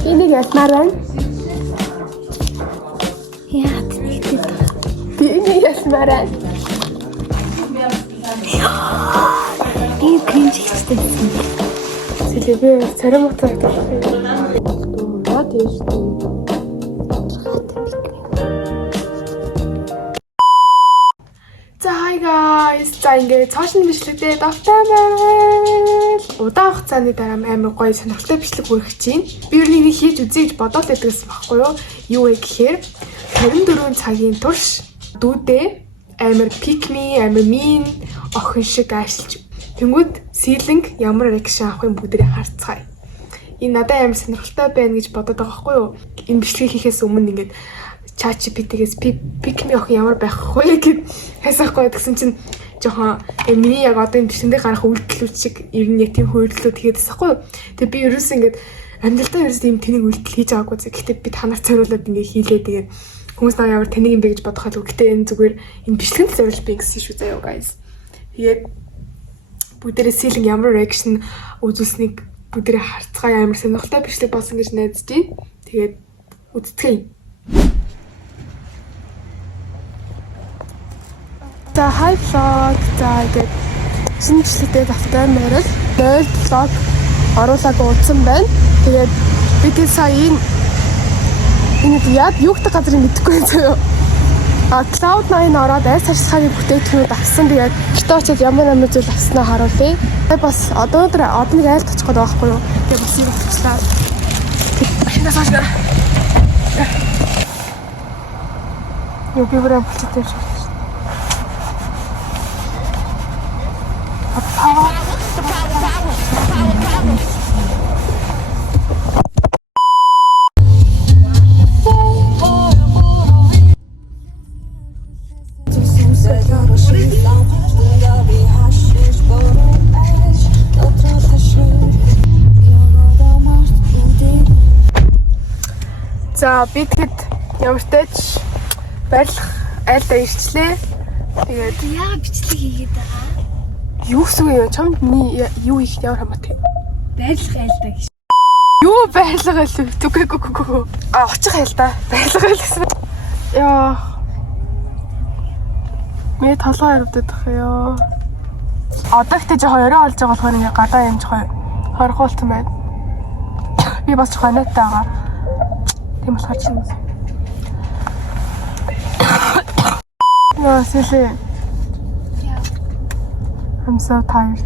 Ini ялмаар байна. Яа тэгтээ. Ini ялмаар байна. Би кринж хийчихсэн. Сэлэвэ царим утаа. Наа тийш. За hi guys. За ингээд цаашны бичлэгдээ давтаа байвал удаан хугацааны дараа амар гоё сонирхолтой бичлэг хүргэж чинь. Би ер нь хийж үзье гэж бодоод байдагсан байхгүй юу? Юу вэ гэхээр 24 цагийн турш дүүдээ амар pick me, амар mean охин шиг ажиллаж. Тэнгүүд сийлинг ямар реакшн авах юм бүгдээ харцгаая. Энэ надад амар сонирхолтой байна гэж бодоод байгаа байхгүй юу? Энэ бичлэгийг хийхээс өмнө ингээд ChatGPT-гээс pick me охин ямар байх вэ гэд хайсахгүй гэсэн чинь жоохон миний яг одоо энэ бичлэгэнд гарах үйлдэлүүд шиг ер нь яг тийм хөөрлөлөө тэгээд байсахгүй юу? Тэгээ би ерөөс ингээд амьдралдаа ерөөс тийм тэнийг үйлдэл хийж байгаагүй. Гэхдээ би танаар цариулаад ингээд хийлээ тэгээд хүмүүс наа ямар танийг юм бэ гэж бодох хаа. Гэхдээ энэ зүгээр энэ бичлэгэнд зориулж би гэсэн шүү заяа guys. Тэгээд бүгдээрээ сийлинг ямар реакшн үзүүлсэнийг бүгдээрээ харцгаая. Амар сонирхолтой бичлэг болсон гэж найдаж байна. Тэгээд үздэхэй. За hi vlog. За ингээд шинэ бичлэгтэй давтаа мөрөл 0 vlog оруулаад уулзсан байна. Тэгээд бид сая энэ яг юу гэх газрыг мэдэхгүй заяа. Cloud9 ороод айс харьцааны бүтээгдэхүүнүүд авсан. Тэгээд гэртээ очиод ямар зүйл авснаа харуулъя. Тэгээд бас одоог айлт очих гээд байгаа байхгүй юу? Тэгээд бас юу болчихлаа. Машинаас хашгаа. Юу гэрээ болчихсон юм. За би тэгэд ямар ч тач байрлах айлдаа ирчлээ. Тэгээд Яагаад бичлэг хийгээд байгаа? юу гэсэн юм чамд юу их ямар хамаатай? Байрлах айлдаа гэж. Юу байрлага л түгээггүй. Очих айлдаа. Байрлага л гэсэн. Яа. Ми толгой харивдах ёо. Одоо ихтэй жоохон орой олж байгаа болохоор ингээ гадаа юм жоохон хорхуулсан байна. Би бас жоохон найтай байгаа. Тийм болохоор чинь. Наа сэлээ. I'm so tired.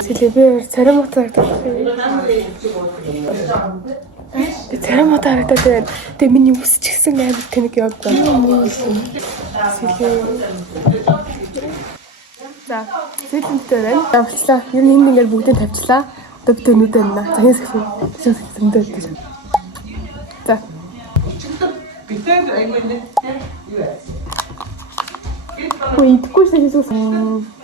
Сэлэвэ царим утаа царим утаа харагдаад тэгээ миний үс ч гэсэн амар тэнэг явдаг. За сэлэнтэй байна. Явчлаа. Ер нь энэ ингээд бүгдийг тавьчлаа. Одоо бид өнөдөө нэ. За энэ зөндөө дээ. За. Битээд аймаа юу вэ? Ой, идэхгүй шүү дээ.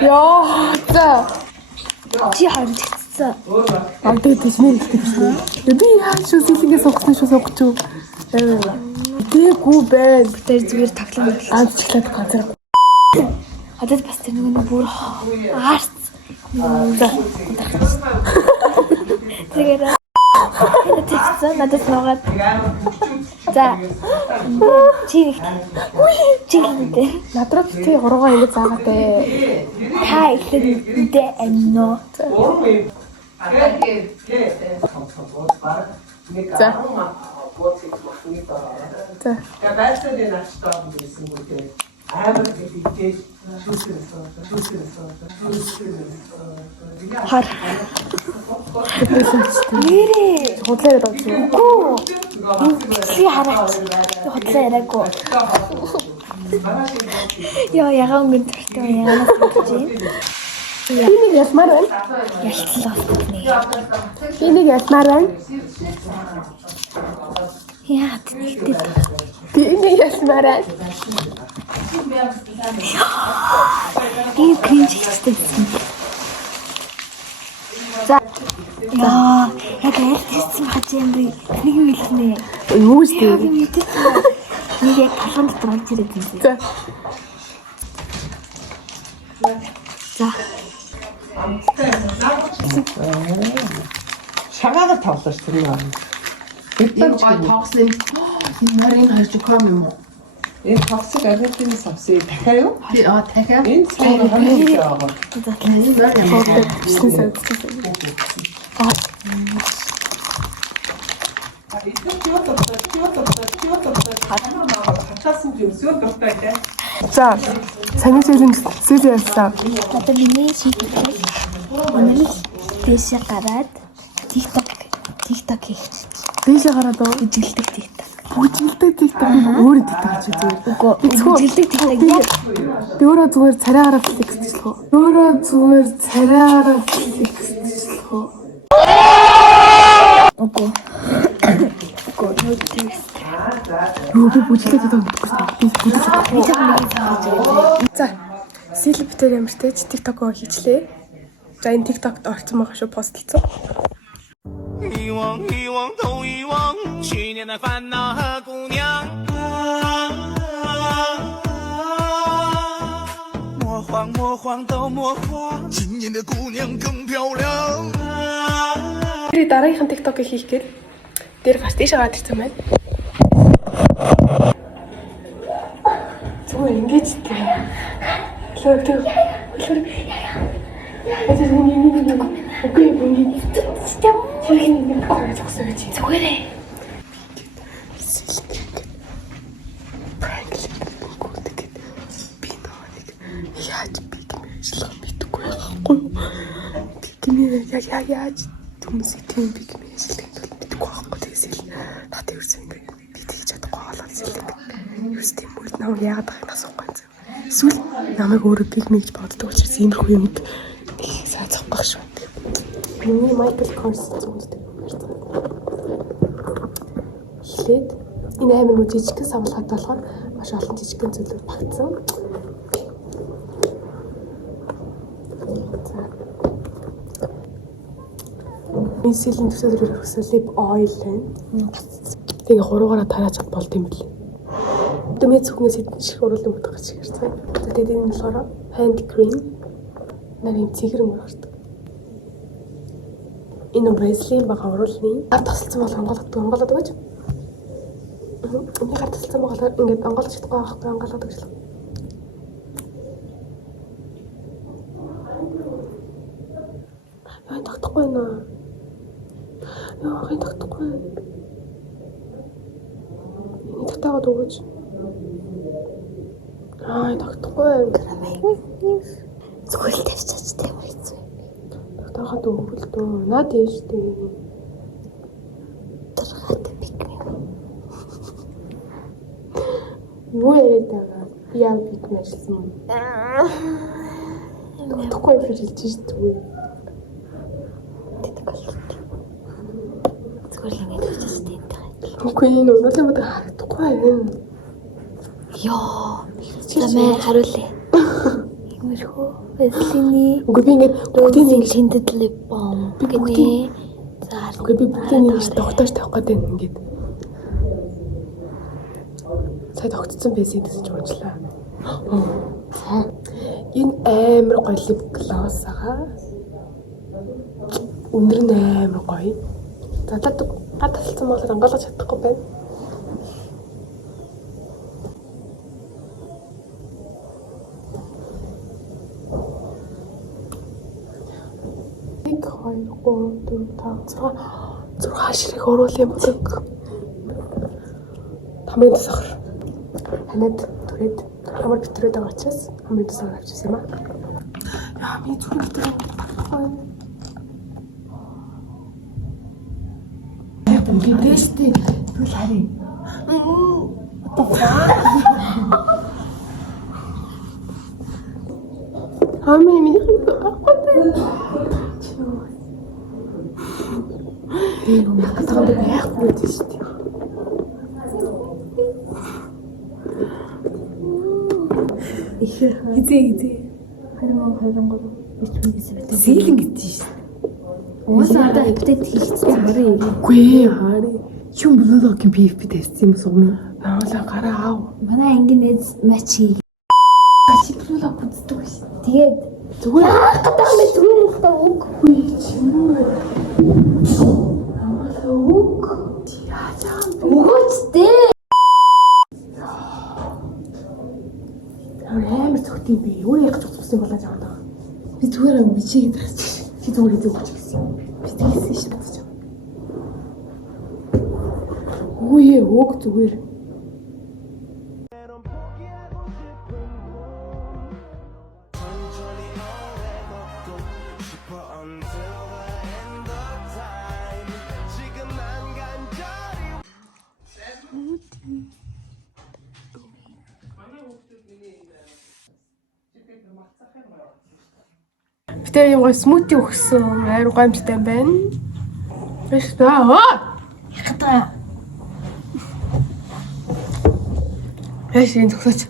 Яа, за. Чи харагдсан. Амтай тиймээ хэлчихсэн. Би яаж шүү сэлэнгээ сугсан шүү сугч юу. Дээгүү байна. Тэр зүгээр таглан. Амцчлаад газар. Хадад бас тэр нэг бүр аарц. За. Тэгээд энэ тэгсэн надад нугаад. За. Чи гэдэг. Надраа чи хуруугаа ингэ заагаад ээ. Та ихэд дэнно. За. За. Хар. Нэрээ. Худлаараа дооч. Гүү. Чи хараач. Худлаа яриаггүй. Яа ягаан гэн төртөө яагаад гэж. Энийг ялмаар байна. Ялтлаа. Энийг ялмаар байна. Яагаад нэгтэй Би энэ ясмараа. ийм кринж хийжтэй. За. Яа, яг альтсан хаж юм би. Нэг юм хэлнэ. Юу штэ. Нэг яг талхан дотор орж ирээд юм. За. За. Шагаагаар тавлаа ш тэрийг. Энэ гой тавсан энэ нарийн харж өгөх юм уу? Энэ тавсыг Аргентинаас авсан дахиад юу? Би дахиад Энэ сайн хамгийн байгаа. энэ нар юм. Бичсэн санагдсан. Хатаасан юм зөв дуртай те. За. Саний зүйлэн зүйл ярьсан. Одоо миний шийдвэр. Өнөөдөр дэшээ гараад TikTok хийх. Дэшээ гараад уу? Үжилдэг TikTok. Бүжгэлдэг TikTok өөрөө TikTok гэж үү? Үгүй үжилдэг TikTok яг Би өөрөө зүгээр царайгаараа флекс хийх үү? Өөрөө зүгээр царайгаараа флекс хийх үү? үгүй. Юу би бүжгэлдэг TikTok гэдэггүй. Би бүжгэлдэг. За. Сэлбитэр ямартай TikTok-оо хийчлээ. За энэ TikTok-д орсон байгаа шүү постлцсон. 遗忘，遗忘，都遗忘去年的烦恼和姑娘。魔幻，魔幻，都魔幻，今年的姑娘更漂亮。 Тэр дараагийнх нь TikTok-ыг хийх гээд дээр бас тийш аваад ирсэн байна. Зүгээр ингэж тийм. Лөөдөө. Окей, бүний. Зүгээрээ. Би нэг яаж бигмэжлэх мэдгүй байхгүй. Бигмэ яаж хүмүүсийг тийм бигмэжлэх мэдгүй байхгүй. Тэгсэл надад юусэн би тэгж чадахгүй болоод зэлэг. Юус тийм үл нав яагаад байгааг асуухгүй юм. Эсвэл намайг өөрөө бигмэж боддог учраас иймэрхүү юмд нэг сайцах байх шүү. Миний Michael Kors зүйлтэй эхлээд энэ амар нэг жижигхэн самлгаад болохоор маш олон жижигхэн зүйлүүд багтсан. Мисэлийн төсөөлөл өгсөн lip oil байна. Тэгээ хуруугаараа тарааж болт юм бэл. Дэмий зөвхнээс хэдэн шиг уруулан өгдөг гэж ярьсан. Тэгээд энэ нь болохоор hand cream нарийн цэгэр мөрөгдөг. Энэ Vaseline бага уруулны гар тасалсан бол онголоод гэж. Энэ гар тасалсан болохоор ингээд онголж чадахгүй байхгүй онголоод гэж л. Яа тагтахгүй нэ. Яа тагтахгүй. Энэ тагтаад өгөөч. Аа тагтахгүй. Зүгээр л тавьчихаач тийм үү. Тагтаад өгвөл дөө. Наад яаж дээ. Тархаатай бигмэ. Юу яриад байгаа? Яа бигмэ ажилласан юм. Тагтахгүй гэж хэлж шүү дээ. Зүгээр л ингэж тавьчихаач тийм дээ. Үгүй энэ өнөөдөр мод харагдахгүй юм. Йоо. Намайг харуулъя. Иймэрхүү Vaseline. Үгүй би ингээд бүгдийн Бүгдийн ингэж tinted lip balm. Би бүгдийн- Гинэ. За үгүй би бүгдийн ингэж тогтоож тавих гэдэг юм ингээд. Сая тогтцсон байсан гэсэн ч уучлаа. Энэ амар гоё lip gloss аа. Өндөр нь амар гоё. Задаад гад тасалсан болохоор ангаалгаж чадахгүй байна. Нэг 2 3 4 5 6 ширхэг оруулын бүлэг. Хамгийн тасахар. Ханад түрээд амар битрээд байгаа учраас хамгийн тасахар авчихсан юм аа. Яа би зүгээр битрээд багтахгүй. Би дэстэй түл харин. Хами миний хатаа. Энэ нэг тагтаад байхгүй дээ шүү дээ. Хизээ. 2023 бич үндээс бит. Зээлэн гэж шээ. Уусаа одоо апдейт хийчихсэн харъя. Үгүй харъя. Юм блоггийн PFP тест юм сумын. Наалаа гараа аав. Манай ангийн нээз матч хий. Чи блог үздэг биш. Тэгээд Зүгээр гадаа мэд зүгээр ихтэй үг. үгүй чимээ. Амаа үг. Өгөөчтэй. Амар зөвхөн би юу яг цуцсан болоо жаа. Би зүгээр бичиг дэрч. Чи зүгээр хэзээ өгч гэсэн. Би тэгсэн шээ бодож байгаа. Үгүй өг зүгээр. Битээ юм гоо смути өгсөн. Амар гомжтой байна. Биш таа. Хатаа. Яаш энэ зогсооч.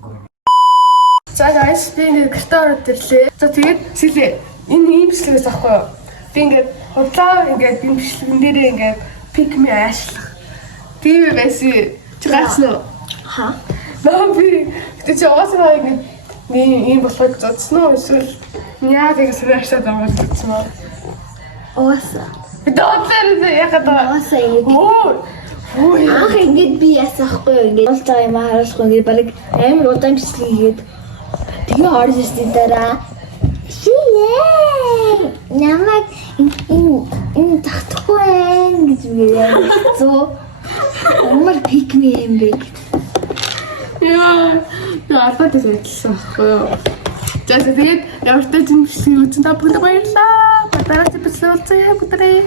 За guys би ингээд гартаа ороод ирлээ. За тэгээд сэлээ. Энэ ийм бичлэгээс авахгүй юу? Би ингээд худлаа ингээд энэ бичлэгэн дээрээ ингээд pick me ашиглах. Тийм байсан. Чи гайхсан уу? Ха. Наа би тэгээд чи уусаа ингээд ийм болохыг зодсон уу эсвэл яа гэж сэрээшээ дагуулсан уу? Уусаа. Би доотлоо ягаад байгаа. Уусаа ингэ. Оо Ах ингэж би ясахгүй ингэ. Болж байгаа юм харуулахгүй ингэ баг амар удаан бичлэг хийгээд тэгээ орж ирсэн дараа шилээ. Намайг энэ тахтахгүй байх гэж үгээр зөө. Амар пик ми юм бэ. яа алдаад хэлсэн байхгүй юу? За тэгээд ямар ч тийм бичлэг үзэн та бүгд баярлалаа. Дараа нь бичлэг үзье бүгдээ.